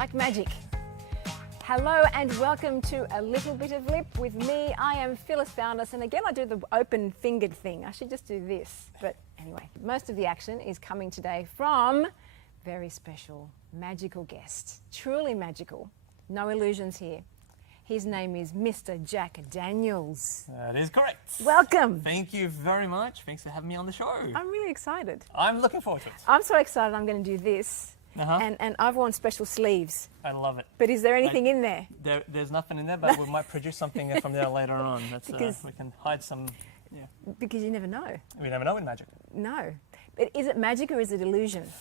like magic. Hello and welcome to A Little Bit of Lip with me. I am Phyllis Foundis, and again I do the open fingered thing. I should just do this, but anyway, most of the action is coming today from very special, magical guest, truly magical. No illusions here. His name is Mr. Jack Daniels. That is correct. Welcome. Thank you very much. Thanks for having me on the show. I'm really excited. I'm looking forward to it. I'm so excited I'm going to do this. And I've worn special sleeves. I love it. But is there anything in there? There's nothing in there, but we might produce something from there later on. That's, we can hide some. Yeah. Because you never know. We never know in magic. No. But is it magic or is it illusion?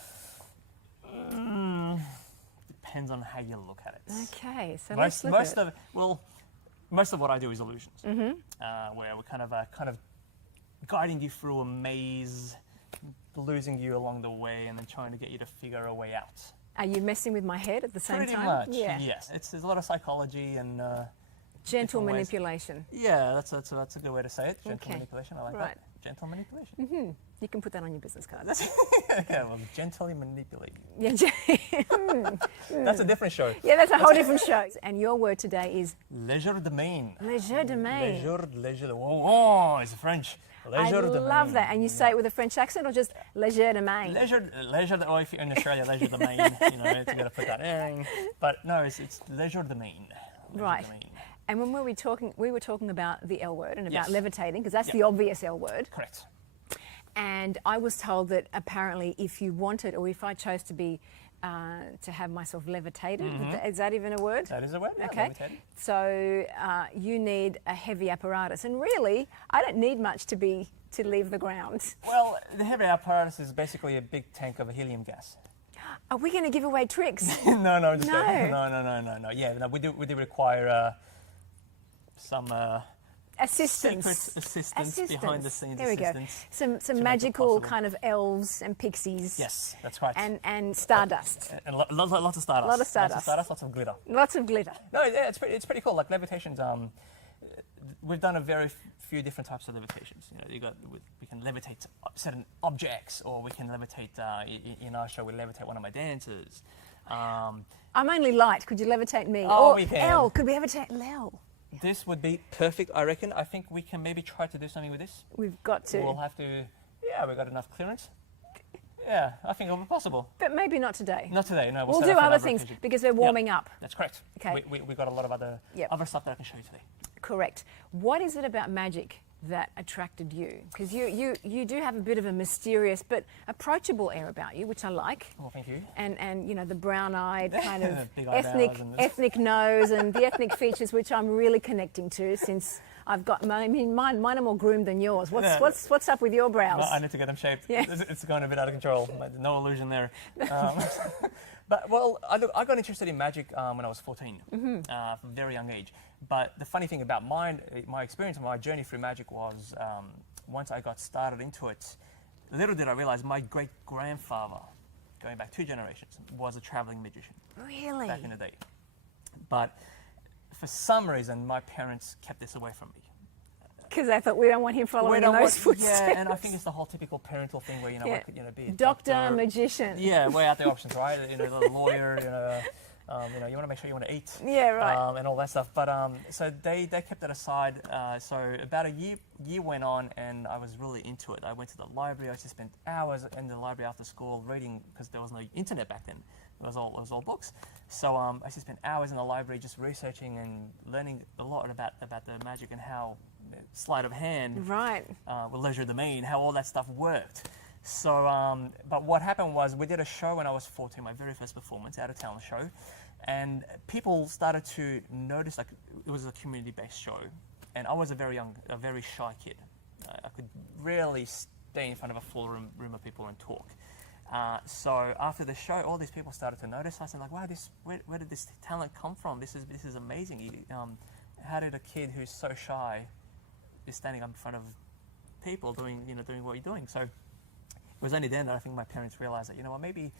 Depends on how you look at it. Okay, so let's look at it. Most of what I do is illusions, where we're kind of guiding you through a maze, losing you along the way, and then trying to get you to figure a way out. Are you messing with my head at the same Pretty time? much, Yeah. yes. There's a lot of psychology and gentle manipulation. Yeah, that's a good way to say it. Gentle manipulation. I like Right. that. Gentle manipulation. You can put that on your business card. Okay, well, gently manipulate. Yeah, That's a different show. yeah, that's a whole different show. And your word today is Legerdemain. Legerdemain. Leisure. Oh, it's French. I love that. And you say it with a French accent or just Legerdemain? Leisure. Oh, if you're in Australia, Legerdemain. You know, you got to put that in. But no, it's Legerdemain. Right. And when we were talking about the L word and about Yes. levitating, because that's the obvious L word. Correct. And I was told that apparently if you wanted, or if I chose to be, to have myself levitated, is that even a word? That is a word. Yeah, Okay. levitated. So you need a heavy apparatus, and really, I don't need much to leave the ground. Well, the heavy apparatus is basically a big tank of helium gas. Are we going to give away tricks? No, just No. no. Yeah, no, we do require some Assistance. secret assistance behind the scenes. There we go. Some make it magical possible. kind of elves and pixies. Yes, that's right. And stardust. And lots of stardust. Lot of stardust. Lots of glitter. Lots of glitter. No, yeah, it's pretty cool. Like levitations, we've done a very few different types of levitations. You know, we can levitate certain objects, or we can levitate. In our show, we levitate one of my dancers. I'm only light. Could you levitate me? Oh, or we can. L. Could we levitate L? This would be perfect, I reckon. I think we can maybe try to do something with this. We've got to. We'll have to. Yeah, we've got enough clearance. Yeah, I think it'll be possible. But maybe not today. Not today, no. We'll set do up for other another things occasion. because we're warming up. That's correct. Okay. We got a lot of other stuff that I can show you today. Correct. What is it about magic that attracted you? Because you do have a bit of a mysterious but approachable air about you, which I like. Well, thank you. And you know, the brown-eyed kind of Big eyebrows and ethnic nose and the ethnic features, which I'm really connecting to since I've got mine are more groomed than yours. What's up with your brows? Well, I need to get them shaped. Yeah. It's going a bit out of control. No illusion there. But I got interested in magic when I was 14, from a very young age. But the funny thing about my experience and my journey through magic was once I got started into it, little did I realize my great-grandfather, going back 2 generations, was a traveling magician. Really? Back in the day. But for some reason, my parents kept this away from me. Because they thought we don't want him following in those footsteps. Yeah, and I think it's the whole typical parental thing where, what could be a doctor, magician. Yeah, weigh out the options, right? The lawyer, you want to make sure you want to eat. Yeah, right. And all that stuff. But so they kept it aside. So about a year went on, and I was really into it. I went to the library. I used to spend hours in the library after school reading, because there was no internet back then. It was all books. So I used to spend hours in the library just researching and learning a lot about the magic and how sleight of hand, right, with Legerdemain, how all that stuff worked. So, but what happened was we did a show when I was 14, my very first performance, out of town show, and people started to notice, like, it was a community-based show, and I was a very shy kid. I could rarely stay in front of a full room of people and talk. So after the show, all these people started to notice us and like, wow, where did this talent come from? This is amazing. How did a kid who's so shy is standing up in front of people doing what you're doing? So it was only then that I think my parents realized that, maybe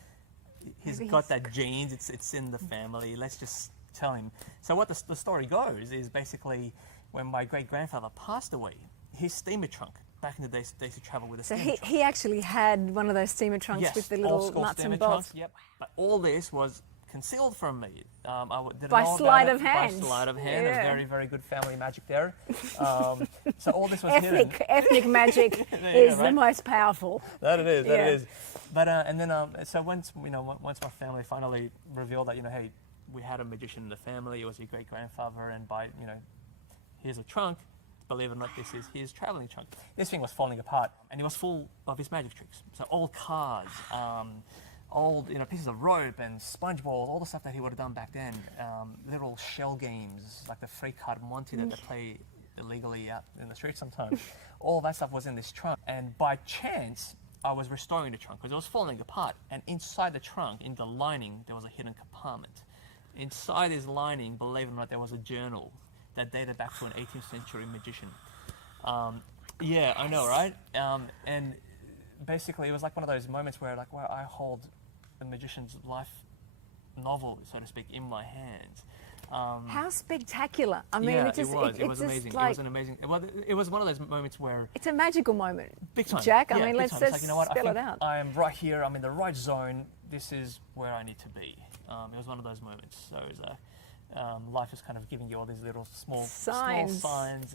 he's got that genes. It's in the family. Let's just tell him. So what the story goes is basically when my great-grandfather passed away, his steamer trunk. Back in the days, they used to travel with a steamer trunk. He actually had one of those steamer trunks with the little nuts and bolts. Yep. But all this was concealed from me. Didn't By know sleight about of it. hand. By sleight of hand. Yeah. A very, very good family magic there. So all this was hidden. Ethnic magic There you is go, the right? most powerful. That it is. That Yeah. it is. But and then so once once my family finally revealed that hey, we had a magician in the family. It was your great grandfather, and by here's a trunk. Believe it or not, this is his traveling trunk. This thing was falling apart, and it was full of his magic tricks. So old cards, old pieces of rope and sponge balls, all the stuff that he would have done back then. Little shell games like the free card Monty that they play illegally out in the street sometimes. All that stuff was in this trunk, and by chance, I was restoring the trunk because it was falling apart. And inside the trunk, in the lining, there was a hidden compartment. Inside this lining, believe it or not, there was a journal that dated back to an 18th century magician. Yeah, I know, right? And basically, it was like one of those moments where, like, wow, I hold a magician's life novel, so to speak, in my hands. How spectacular! I mean, Yeah, it just it was it's just amazing. like, It was an amazing. Well, it was one of those moments where it's a magical moment. big time, Jack. I yeah, mean, big let's time. It's like, you know what? I spell it think out. I am right here. I'm in the right zone. This is where I need to be. It was one of those moments. So it was life is kind of giving you all these little small signs,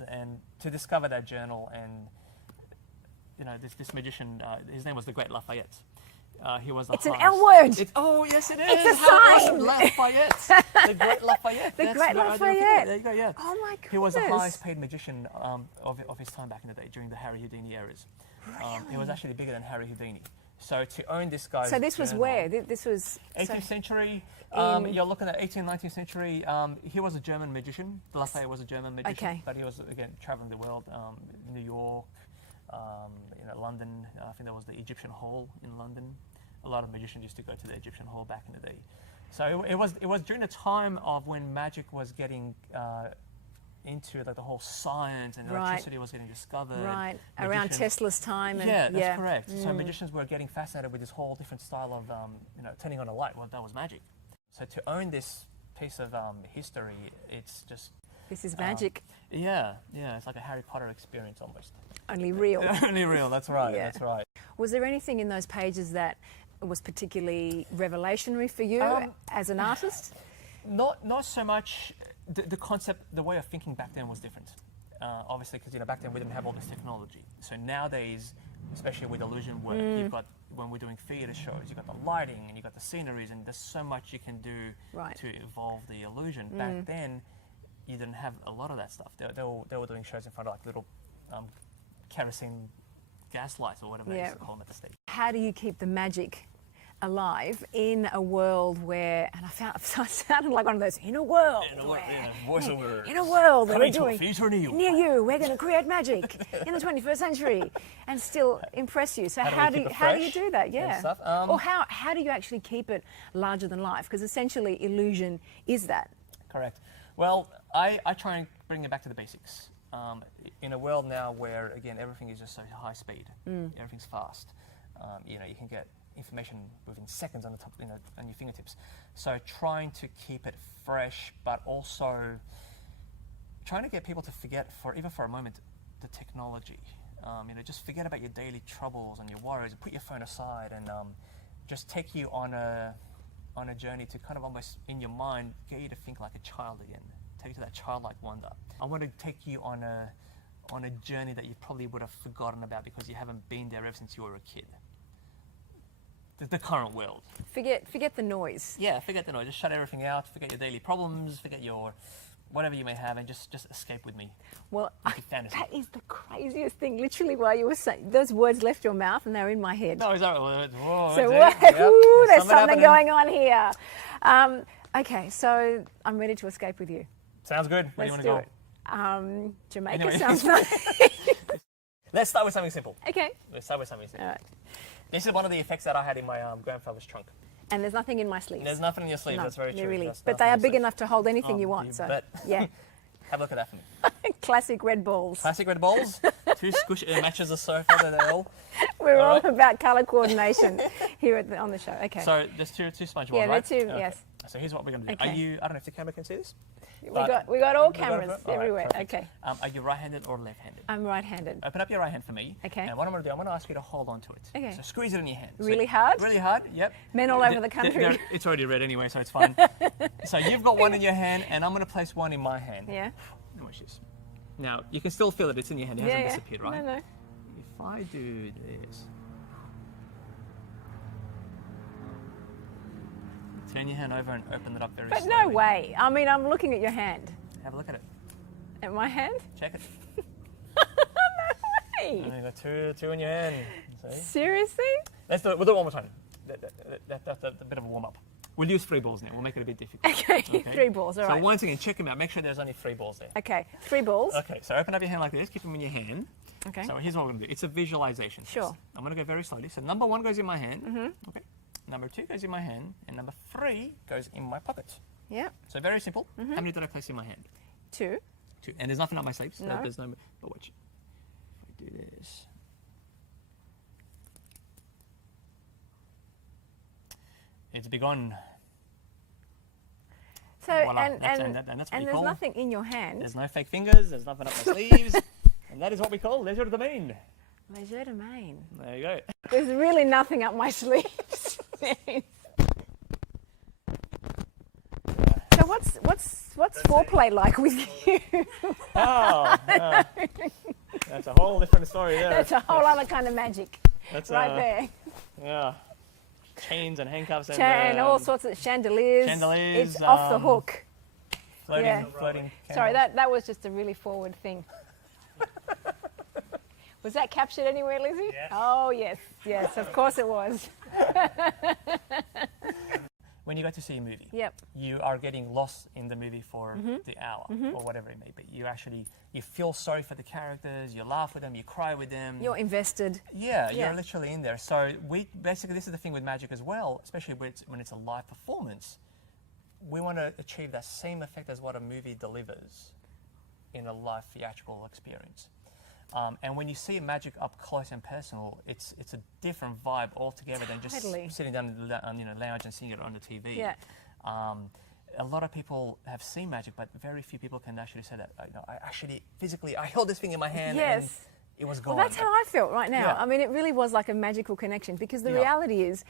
and to discover that journal, and this magician, his name was the Great Lafayette. He was the It's an highest- L word. Oh yes, it is. It's a How sign. awesome, Lafayette, the Great Lafayette. The That's Great right, Lafayette. There you go. Yeah. Oh my goodness. He was the highest paid magician of his time back in the day during the Harry Houdini eras. He was actually bigger than Harry Houdini. So to own this guy's So this was journal- where? This was 18th century. You're looking at 18th, 19th century. He was a German magician. Lafayette was a German magician, Okay. but he was again traveling the world. New York, London. I think there was the Egyptian Hall in London. A lot of magicians used to go to the Egyptian Hall back in the day. So it was during the time of when magic was getting into the whole science, and Right. electricity was getting discovered. right around Magicians- Tesla's time. And, Yeah, that's correct. So magicians were getting fascinated with this whole different style of, turning on a light. Well, that was magic. So to own this piece of history, it's just This is magic. yeah, it's like a Harry Potter experience almost. Only real. Only real. That's right. Yeah. That's right. Was there anything in those pages that was particularly revelationary for you as an artist? Not so much. The concept, the way of thinking back then was different. Obviously, because back then we didn't have all this technology. So nowadays, especially with illusion work, you've got, when we're doing theatre shows, you've got the lighting and you've got the sceneries, and there's so much you can do Right. to evolve the illusion. Back then, you didn't have a lot of that stuff. They were doing shows in front of like little kerosene gas lights or whatever they used to call them at the stage. How do you keep the magic alive in a world where, and I sounded like one of those, in a world where, Voiceover. in a world that we're Coming to a doing theatre near you. near you, we're going to create magic in the 21st century and still impress you. So How do we keep it how do you fresh do that? and Yeah. stuff? Or how do you actually keep it larger than life? Because essentially illusion is that. Correct. Well, I try and bring it back to the basics. In a world now where, again, everything is just so high speed, everything's fast. You can get information within seconds on the top, on your fingertips. So trying to keep it fresh, but also trying to get people to forget, even for a moment, the technology. Just forget about your daily troubles and your worries, and put your phone aside, and just take you on a journey to kind of almost, in your mind, get you to think like a child again. Take you to that childlike wonder. I want to take you on a journey that you probably would have forgotten about because you haven't been there ever since you were a kid. The current world. Forget the noise. Yeah, forget the noise. Just shut everything out. Forget your daily problems. Forget your whatever you may have, and just escape with me. Well, Into fantasy. that is the craziest thing. Literally, while you were saying those words left your mouth and they were in my head. No, is that right? Whoa, So that's it. Yep. ooh, there's something happening. going on here. Okay, so I'm ready to escape with you. Sounds good. Where Let's do you do want to go? it. Jamaica Anyway. sounds nice. Let's start with something simple. Okay. Let's start with something simple. All right. This is one of the effects that I had in my grandfather's trunk. And there's nothing in my sleeves. There's nothing in your sleeve. No, That's very there true. really. That's But they nothing are in your big sleeve. enough to hold anything you want. You So bet. yeah, Have a look at that for me. classic red balls. Classic red balls. Two squish. It matches the sofa. They're all. We're all right. about colour coordination here on the show. Okay. So there's two sponge balls, yeah, right? they're two. Okay. Yes. So here's what we're going to do. Okay. Are you? I don't know if the camera can see this. We got all cameras All right, everywhere. perfect. Okay. Are you right-handed or left-handed? I'm right-handed. Open up your right hand for me. Okay. And what I'm going to do, I'm going to ask you to hold on to it. Okay. So squeeze it in your hand. Really hard? Really hard, yep. Men all over the country. It's already red anyway, so it's fine. So you've got one in your hand, and I'm going to place one in my hand. Yeah. Watch this. Now, you can still feel it. It's in your hand. It hasn't disappeared, right? No. If I do this, turn your hand over and open it up very But slowly. no way. I mean, I'm looking at your hand. Have a look at it. At my hand? Check it. No way. And you've got two in your hand. See? Seriously? Let's do it. We'll do it one more time. That's a bit of a warm-up. We'll use 3 balls now. We'll make it a bit difficult. Okay. 3 balls. All right. So once again, check them out. Make sure there's only 3 balls there. Okay. 3 balls. Okay, so open up your hand like this. Keep them in your hand. Okay. So here's what we're going to do. It's a visualization. Sure. Test. I'm going to go very slowly. So number 1 goes in my hand. Okay. Number 2 goes in my hand. And number 3 goes in my pocket. Yeah. So very simple. How many did I place in my hand? 2. 2. And there's nothing up my sleeves. So No. there's no. But watch. If I do this. It's begun. So Voila, and that's pretty there's cool. nothing in your hand. There's no fake fingers. There's nothing up my sleeves. And that is what we call Legerdemain. Legerdemain. There you go. There's really nothing up my sleeves. So what's foreplay like with you? Oh, that's a whole different story there. That's a whole other kind of magic. That's right there. Yeah. Chains and handcuffs And all sorts of chandeliers. chandeliers, It's off the hook. floating, yeah. floating. Sorry, candles. that was just a really forward thing. Was that captured anywhere, Lizzie? Yes. Oh, yes. Yes, of course it was. When you go to see a movie, Yep. you are getting lost in the movie for the hour or whatever it may be. You feel sorry for the characters, you laugh with them, you cry with them. You're invested. Yeah, Yeah. you're literally in there. So basically this is the thing with magic as well, especially when it's a live performance. We want to achieve that same effect as what a movie delivers in a live theatrical experience. And when you see magic up close and personal, it's a different vibe altogether than just Totally. sitting down in the lounge and seeing it on the TV. Yeah. A lot of people have seen magic, but very few people can actually say that. I actually physically I held this thing in my hand and Yes. it was gone. Well, that's how I felt right now. Yeah. I mean, it really was like a magical connection because the Yeah. reality is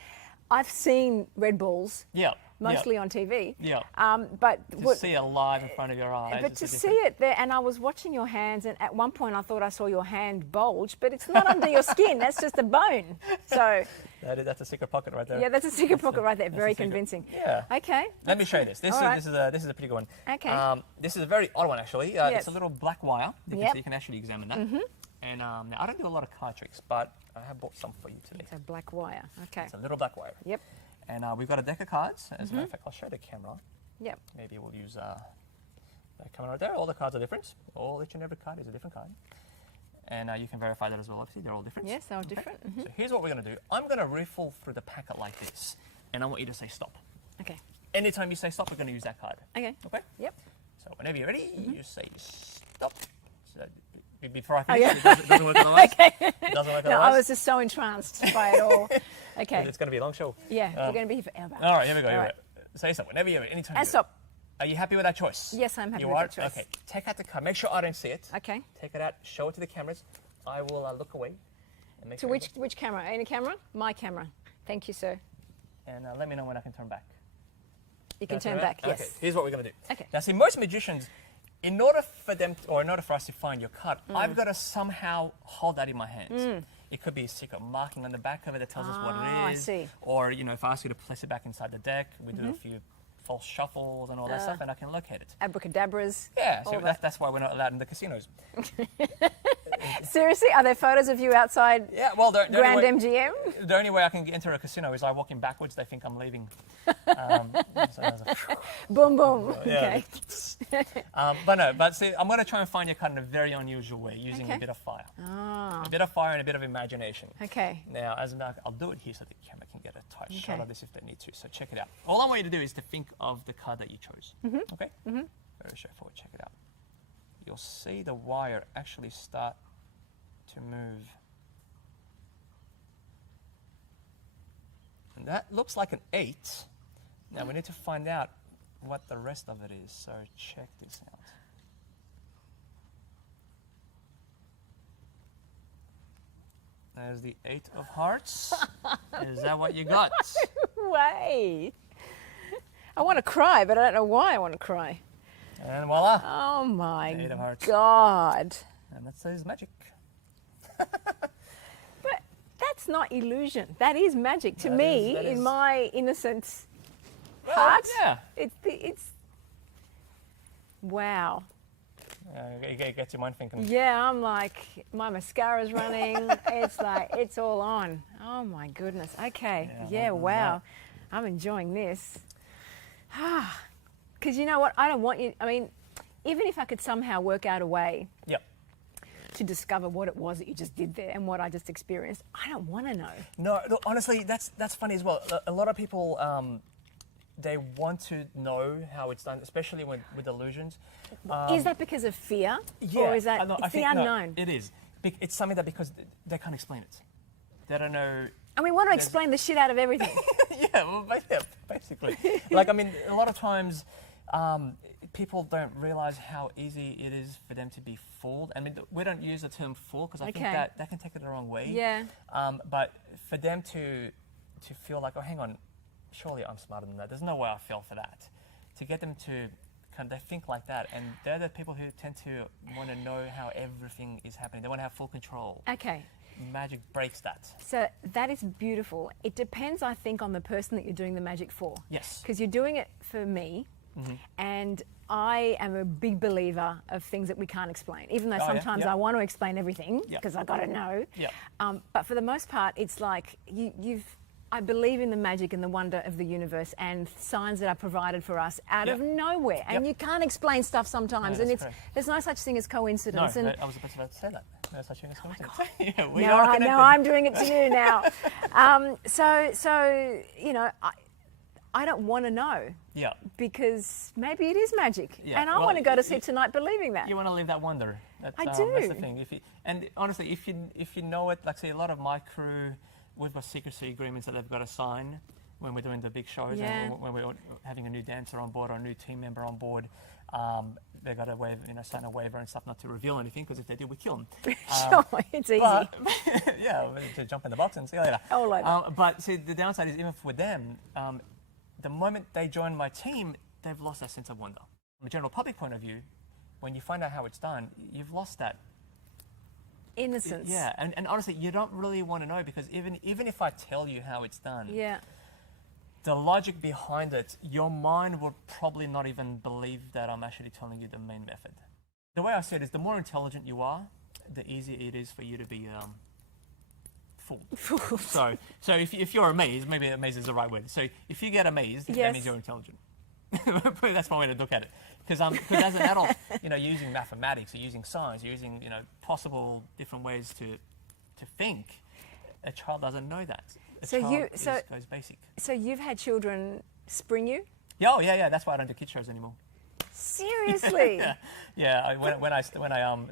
I've seen Red Balls Yeah. mostly on TV. Yeah. But To see it live in front of your eyes. But it's to a see different- it there, and I was watching your hands, and at one point I thought I saw your hand bulge, but it's not under your skin. That's just a bone. So that's a secret pocket right there. yeah, that's a secret pocket right there. Very a secret. convincing. Yeah. Okay. Let me show you this. This All right. is a pretty good one. Okay. This is a very odd one actually. Yes. It's a little black wire. Yep. Mm-hmm. So you can actually examine that. And now I don't do a lot of card tricks, but I have bought some for you today. So black wire. Okay. It's a little black wire. Yep. And we've got a deck of cards. As a Mm-hmm. matter of fact, I'll show the camera. Yep. Maybe we'll use that camera right there. All the cards are different. Each and every card is a different card. And you can verify that as well, obviously. They're all different. Yes, they are different. Mm-hmm. So here's what we're going to do. I'm going to riffle through the packet like this. And I want you to say stop. Okay. Anytime you say stop, we're going to use that card. Okay. Okay? Yep. So whenever you're ready, you say stop. So before I Oh, finish, yeah. it doesn't work otherwise. Okay. It doesn't work No, I otherwise. was just so entranced by it all. Okay. It's going to be a long show. Yeah, we're going to be here forever. All right, here we go. All Here we right. go. Say stop whenever you're ready. Anytime. And you're stop. ready. Are you happy with that choice? Yes, I'm happy you with are? that choice. Okay. Take out the card. Make sure I don't see it. Okay. Take it out. Show it to the cameras. I will look away. And make To sure which camera? Any camera? My camera. Thank you, sir. And let me know when I can turn back. You can That's turn all right? back. Yes. Okay. Here's what we're going to do. Okay. Now, see, most magicians, in order for us to find your card, Mm. I've got to somehow hold that in my hands. It could be a secret marking on the back of it that tells us what Ah, I it is. see. Or, if I ask you to place it back inside the deck, we do a few false shuffles and all that stuff, and I can locate it. Abracadabras. Yeah, all so that. that's why we're not allowed in the casinos. Seriously, are there photos of you outside Yeah, well, the Grand only way, MGM? the only way I can enter a casino is I walk in backwards. They think I'm leaving. So there's a- Boom, boom. Yeah. Okay. but see, I'm going to try and find your card in a very unusual way using Okay. a bit of fire. Ah, A bit of fire and a bit of imagination. okay. Now, I'll do it here so the camera can get a tight shot Okay. of this if they need to. So check it out. All I want you to do is to think of the card that you chose. Okay? Very straightforward. Check it out. You'll see the wire actually start to move. And that looks like an 8. Now we need to find out what the rest of it is, so check this out. There's the 8 of hearts. Is that what you got? Way. I want to cry, but I don't know why I want to cry. And voila. Oh my 8 of hearts. God. And that says magic. But that's not illusion. That is magic to That me, is- in my innocent Well, heart. yeah. It's wow. It gets your mind thinking. Yeah, I'm like, my mascara's running. It's like, it's all on. Oh my goodness. Okay. Yeah, Wow. I'm enjoying this. Because you know what? I don't want you, I mean, even if I could somehow work out a way Yep. to discover what it was that you just did there and what I just experienced, I don't want to know. No, look, honestly, that's funny as well. A lot of people, they want to know how it's done, especially with illusions. Is that because of fear? Yeah, Or is that no, it's the unknown? No, it is. It's something that because they can't explain it. They don't know. And we want to explain the shit out of everything. Yeah, well, basically. Like, I mean, a lot of times people don't realize how easy it is for them to be fooled. I mean, we don't use the term fool because I think that can take it the wrong way. Yeah. But for them to feel like, oh, hang on, surely I'm smarter than that. There's no way I fell for that. To get them to they think like that, and they're the people who tend to want to know how everything is happening. They want to have full control. Okay. Magic breaks that. So that is beautiful. It depends, I think, on the person that you're doing the magic for. Yes. Because you're doing it for me, and I am a big believer of things that we can't explain, even though sometimes I want to explain everything because I've got to know. Yeah. But for the most part, it's like I believe in the magic and the wonder of the universe and signs that are provided for us out of nowhere. And you can't explain stuff sometimes. No, and correct. there's no such thing as coincidence. No, and I was about to say that. No such thing as coincidence. now, We are connected. now I'm doing it to you now. So you know, I don't want to know. Yeah. Because maybe it is magic. Yeah, And I well, want to go to sleep tonight believing that. You want to live that wonder. I That's do. the thing. And honestly, if you know it, like say a lot of my crew, we've got secrecy agreements that they've got to sign when we're doing the big shows and when we're having a new dancer on board or a new team member on board. They've got to sign a waiver and stuff not to reveal anything because if they do, we kill them. Sure, it's easy. But, yeah, to jump in the box and see you later. All over. But see, the downside is even for them, the moment they join my team, they've lost that sense of wonder. From a general public point of view, when you find out how it's done, you've lost that Innocence. Yeah, and honestly, you don't really want to know because even if I tell you how it's done, the logic behind it, your mind would probably not even believe that I'm actually telling you the main method. The way I see it is the more intelligent you are, the easier it is for you to be fooled. So if you're amazed, maybe amazed is the right word. So if you get amazed, that means you're intelligent. That's one way to look at it. Because as an adult, you're using mathematics, you're using science, you're using possible different ways to think. A child doesn't know that. Goes basic. So you've had children spring you? Yeah. That's why I don't do kid shows anymore. Seriously? Yeah. When I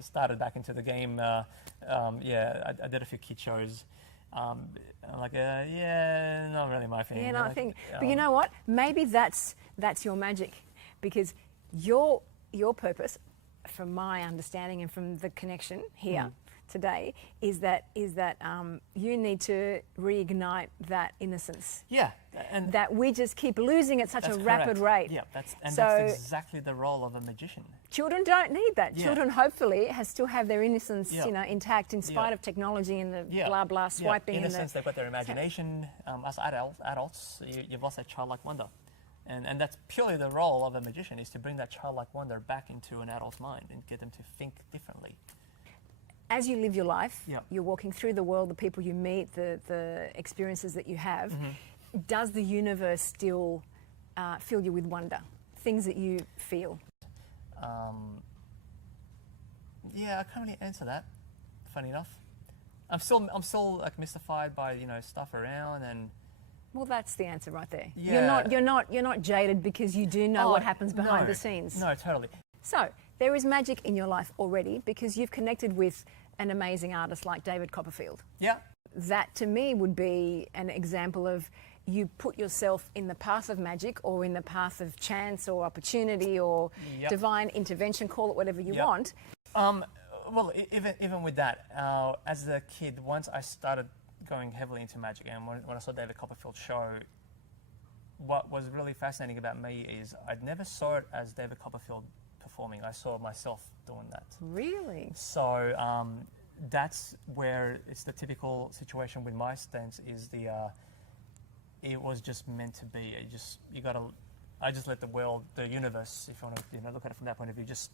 started back into the game, I did a few kid shows. I'm like, not really my thing. Yeah, not thing. But you know what? Maybe that's your magic, because your purpose, from my understanding and from the connection here today, is that you need to reignite that innocence. Yeah, and that we just keep losing at such a rapid rate. Yeah, that's exactly the role of a magician. Children don't need that. Yeah. Children hopefully still have their innocence, intact in spite of technology and the blah blah swiping. Innocence, they've got their imagination. As adults, you've lost that childlike wonder. And that's purely the role of a magician, is to bring that childlike wonder back into an adult's mind and get them to think differently. As you live your life, you're walking through the world, the people you meet, the experiences that you have, does the universe still fill you with wonder? Things that you feel? Yeah, I can't really answer that, funny enough. I'm still like mystified by, stuff around and... Well, that's the answer right there. Yeah. You're not jaded because you do know what happens behind the scenes. No, totally. So there is magic in your life already because you've connected with an amazing artist like David Copperfield. Yeah. That to me would be an example of you put yourself in the path of magic or in the path of chance or opportunity or Yep. divine intervention, call it whatever you Yep. want. Well, even with that, as a kid, once I started going heavily into magic, and when I saw David Copperfield's show, what was really fascinating about me is I'd never saw it as David Copperfield performing. I saw myself doing that. Really? So that's where it's the typical situation with my stance is it was just meant to be. I just let the world, the universe, if you want to look at it from that point of view, just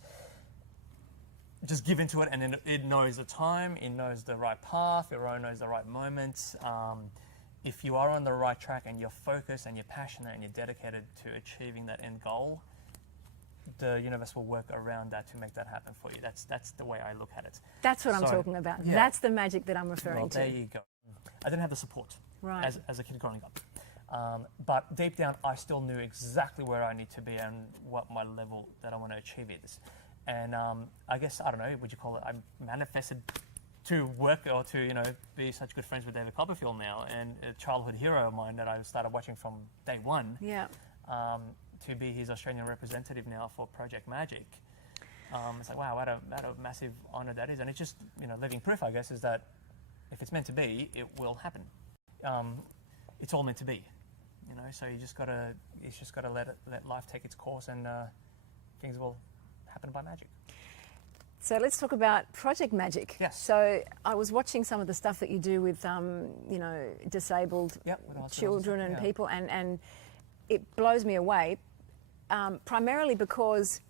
give into it, and then it knows the time, it knows the right path, it knows the right moments. If you are on the right track and you're focused and you're passionate and you're dedicated to achieving that end goal, the universe will work around that to make that happen for you. That's the way I look at it. That's what I'm talking about. Yeah. That's the magic that I'm referring Well, to. there you go. I didn't have the support Right. as a kid growing up. But deep down, I still knew exactly where I need to be and what my level that I want to achieve is. And I guess, I don't know, would you call it, I manifested to work or to, be such good friends with David Copperfield now, and a childhood hero of mine that I started watching from day one. Yeah. To be his Australian representative now for Project Magic. It's like, wow, what a massive honour that is. And it's just, living proof, I guess, is that if it's meant to be, it will happen. It's all meant to be, so it's just gotta let life take its course, and things will happen by magic. So let's talk about Project Magic. Yes. So I was watching some of the stuff that you do with, disabled Yep, with hospitals children and yeah. people, and it blows me away, primarily because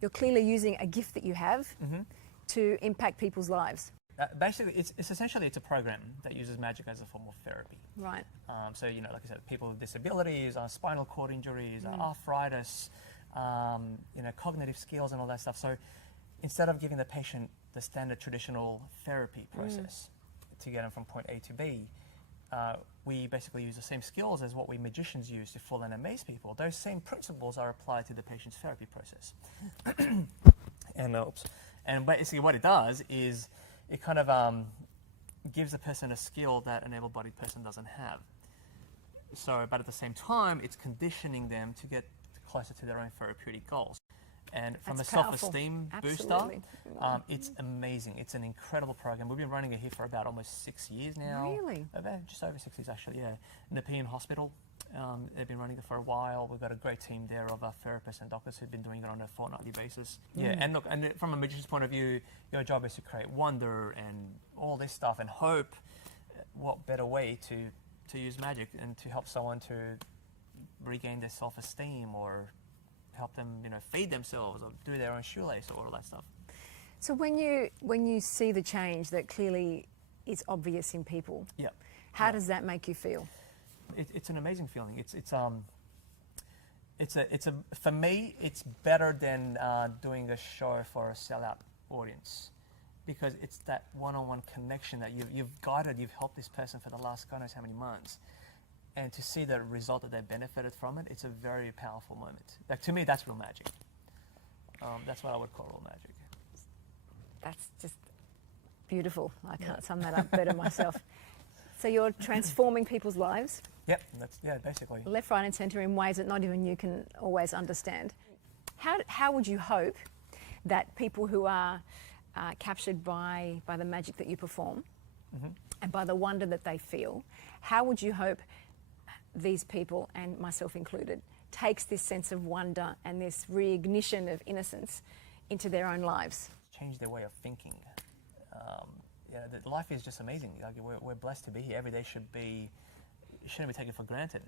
you're clearly using a gift that you have to impact people's lives. Basically, it's essentially a program that uses magic as a form of therapy. Right. So, like I said, people with disabilities, spinal cord injuries, arthritis, cognitive skills and all that stuff. So instead of giving the patient the standard traditional therapy process to get them from point A to B, we basically use the same skills as what we magicians use to fool and amaze people. Those same principles are applied to the patient's therapy process. And basically what it does is it kind of gives a person a skill that an able-bodied person doesn't have. So, but at the same time, it's conditioning them to get closer to their own therapeutic goals. And from That's a self-esteem booster, Absolutely. it's amazing. It's an incredible program. We've been running it here for about almost 6 years now. Really? Just over 6 years, actually, yeah. Nepean Hospital, they've been running it for a while. We've got a great team there of therapists and doctors who've been doing it on a fortnightly basis. Yeah, and look, and from a magician's point of view, your job is to create wonder and all this stuff and hope. What better way to use magic and to help someone to regain their self-esteem or help them, feed themselves or do their own shoelace or all that stuff. So when you see the change that clearly is obvious in people, Yeah. how does that make you feel? It's an amazing feeling. For me, it's better than doing a show for a sellout audience, because it's that one-on-one connection that you've guided, you've helped this person for the last God knows how many months. And to see the result that they benefited from it, it's a very powerful moment. Like, to me, that's real magic. That's what I would call real magic. That's just beautiful. I can't sum that up better myself. So you're transforming people's lives, Yep, basically. left, right and centre, in ways that not even you can always understand. How would you hope that people who are captured by the magic that you perform and by the wonder that they feel, how would you hope these people, and myself included, takes this sense of wonder and this reignition of innocence into their own lives? Change their way of thinking. Life is just amazing. Like, we're blessed to be here. Every day shouldn't be taken for granted.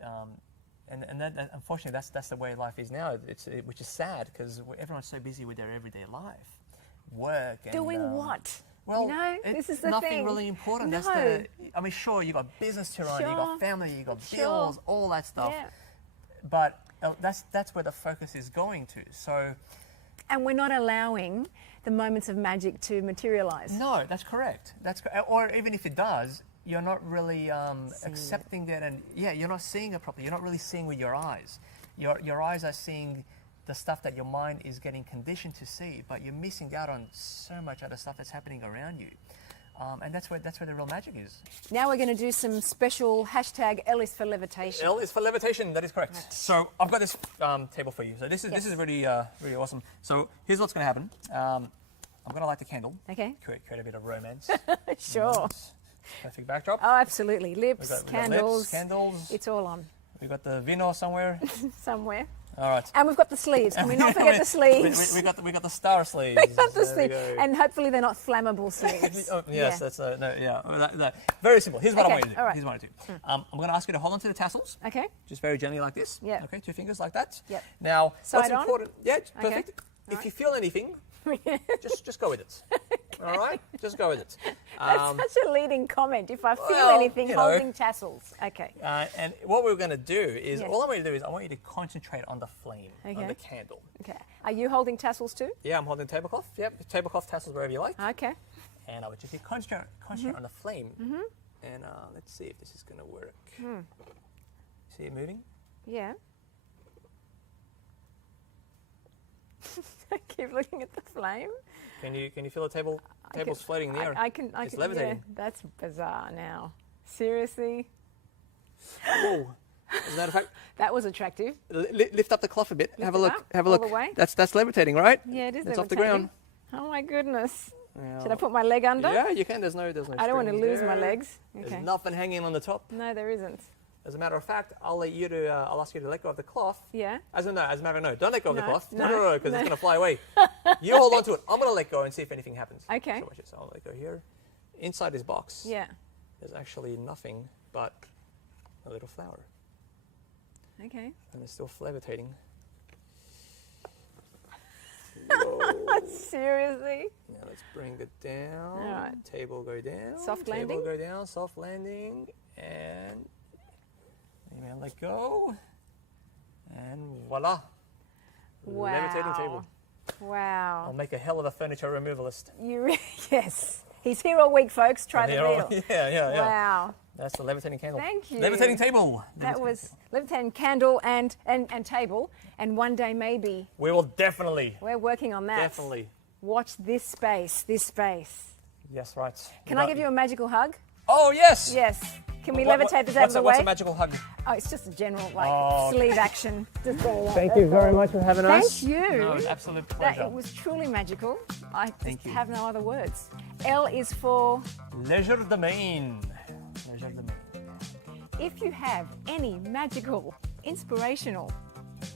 And that, unfortunately, that's the way life is now. Which is sad, because everyone's so busy with their everyday life, work. And, Doing what? Well, this is the nothing thing. really important. No. Sure, you got business to run, you Sure. got family, you got Sure. bills, all that stuff. Yeah. But that's where the focus is going to. So, And we're not allowing the moments of magic to materialise. no, that's correct. Or even if it does, you're not really accepting it, and you're not seeing it properly. You're not really seeing with your eyes. Your eyes are seeing the stuff that your mind is getting conditioned to see, but you're missing out on so much other stuff that's happening around you. And that's where the real magic is. Now we're going to do some special hashtag L is for levitation. L is for levitation. That is correct. Right. So I've got this table for you. So this is really really awesome. So here's what's going to happen. I'm going to light the candle. Okay. Create a bit of romance. Sure. Perfect backdrop. Oh, absolutely. Lips, we got candles. lips, candles. It's all on. We've got the vino somewhere. Somewhere. All right. And we've got the sleeves. Can we not forget the sleeves? We got the star sleeves. We got the sleeves. And hopefully they're not flammable sleeves. Oh, yes, that's no. Very simple. Here's what I want you to do. All right. Here's what I do. I'm going to ask you to hold on to the tassels. Okay. Just very gently like this. Yeah. Okay, 2 fingers like that. Yep. Now, Side what's on? important? Yeah, perfect. Okay. If you feel anything, just go with it. All right, just go with it. That's such a leading comment. If I feel well, anything, you know. holding tassels. Okay. And what we're going to do is, Yes. all I want you to do is, I want you to concentrate on the flame, on Okay. the candle. Okay. Are you holding tassels too? Yeah, I'm holding the tablecloth. Yep, tablecloth tassels wherever you like. Okay. And I would just concentrate on the flame. And let's see if this is going to work. See it moving? Yeah. I keep looking at the flame. Can you feel the table's floating in the air? I can. It's levitating. Yeah, that's bizarre now. Seriously? Whoa. As a matter of fact, That was attractive. lift up the cloth a bit. Have a it look. up, Have a all look. the way? That's levitating, right? Yeah, it is. It's off the levitating. ground. Oh my goodness. Yeah. Should I put my leg under? Yeah, you can. There's no. I don't want to strings lose my there. legs. Okay. There's nothing hanging on the top. No, there isn't. As a matter of fact, I'll ask you to let go of the cloth. Yeah. As a matter of fact, no, don't let go of the No, cloth. no, No, because no. it's going to fly away. You hold on to it. I'm going to let go and see if anything happens. Okay. So watch this. I'll let go here. Inside this box, Yeah. there's actually nothing but a little flower. Okay. And it's still levitating. Seriously? Now let's bring it down. All right. Table go down. Soft Table landing? go down. Soft landing. And you may let go. And voila. Wow. Levitating table. I'll Wow. make a hell of a furniture removalist. Yes. He's here all week, folks. Try the deal. Yeah. Wow. That's the levitating candle. Thank you. Levitating table. That was levitating candle and table. And one day maybe We will definitely. we're working on that. Definitely. Watch this space. This space. Yes, right. Can I give you a magical hug? Oh, yes. Yes. Can we What- levitate this out of the way? What's a magical hug? Oh, it's just a general Oh, sleeve action. Just go like Thank that. you very much for having us. Thank you. No, absolute That, pleasure. it was truly magical. I just Thank you. have no other words. L is for Legerdemain. Legerdemain. if you have any magical, inspirational,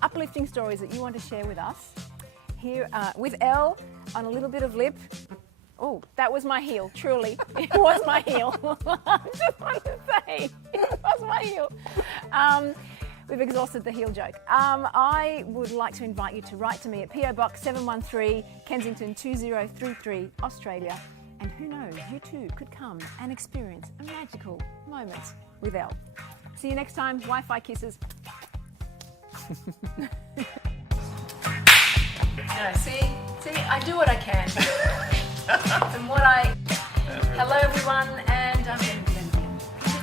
uplifting stories that you want to share with us, here with L on a little bit of lip. Oh, that was my heel, truly. It was my heel. I just want to say, it was my heel. We've exhausted the heel joke. I would like to invite you to write to me at PO Box 713, Kensington 2033, Australia. And who knows, you too could come and experience a magical moment with Elle. See you next time. Wi-Fi kisses. No, see, I do what I can. And what I... Hello, everyone, and you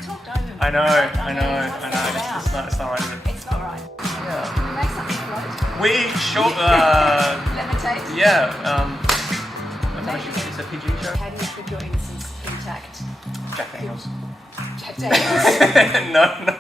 talked over me. I know. What's that about? It's not right, is it? It's not right. Yeah. Can we make something float? We short. Levitate? Yeah. It's a PG show. How do you keep your innocence intact? Jack Daniels. Jack Daniels. No.